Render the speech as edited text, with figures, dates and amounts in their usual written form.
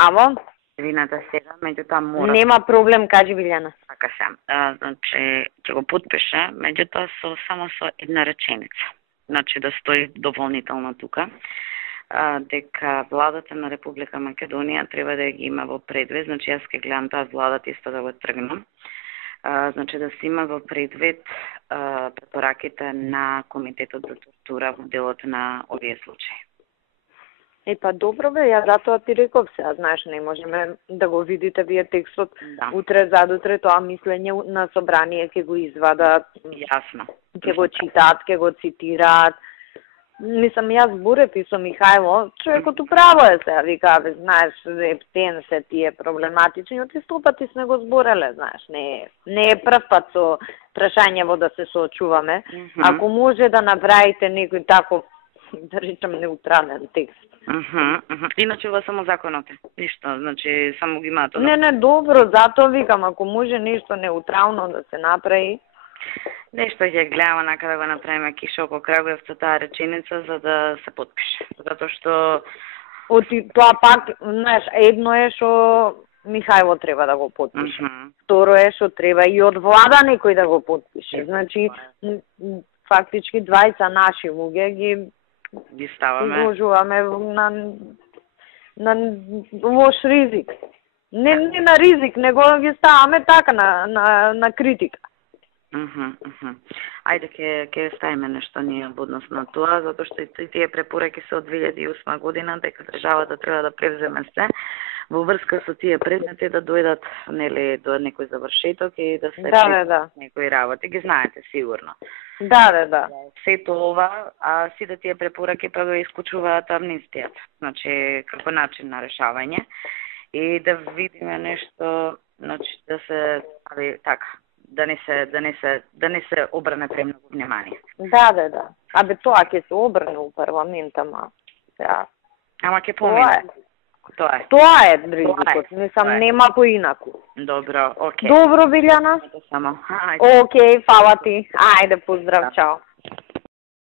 Ало? Вината сега, меѓутоа мора. Нема проблем, кажи Билјана. Така се. Значи, ќе го подпише, меѓутоа само со една реченица. Значи, да стои дополнително тука, дека владата на Република Македонија треба да ги има во предвид, значи јас ќе гледам таа владата исто да го тргнам. Значи, да се има во предвид препораките на Комитетот за тортура во делот на овие случаи. Па добро бе, ја затоа ти реков сега, знаеш, не можеме да го видите вие текстот утре задутре, тоа мислење на собрание ќе го извадат. Јасно. Ќе го читаат, ќе го цитираат. Мислам, јас зборев и со Михајло, човекот управо е сега, вика, знаеш, ептен се тие проблематични, оти 100 пати сме го збореле, знаеш, не е прв пат со прашањево да се соочуваме. Ако може да направите некој таков, да речем, неутрален текст. Иначе ова само законот е. Ништо, значи само ги имаат. Не, добро, затоа викам, ако може нешто неутрално да се направи. Нешто ќе гледаме нака да го направиме киша око Крагуевца таа реченица за да се подпише. Затоа што тоа пак, знаеш, едно е што Михајло треба да го подпише. Второ е што треба и од влада некој да го подпише. Значи, фактички 20 наши луѓе ги ставаме, изложуваме на лош ризик. Не на ризик, него ги ставаме така на критика. Ајде ќе ставиме нешто ние во однос на тоа, затоа што и тие препораки се од 2008 година, дека државата треба да превземе се во врска со тие предмети да дојдат нели до некој завршеток и да се некои работи, ги знаете сигурно. Да. Сето ова, а сите тие препораки па го исклучуваат амнистијата. Значи, како начин на решавање и да видиме нешто, значи да се така, да не се обрне премногу внимание. Да. Абе тоа ќе се обрне у парламент, ама ќе помине. Тоа е ризикот. Мислам, нема поинаку. Добро, окей. Добро, Билјана. Само. Окей, фала ти. Ајде, поздрав, чао.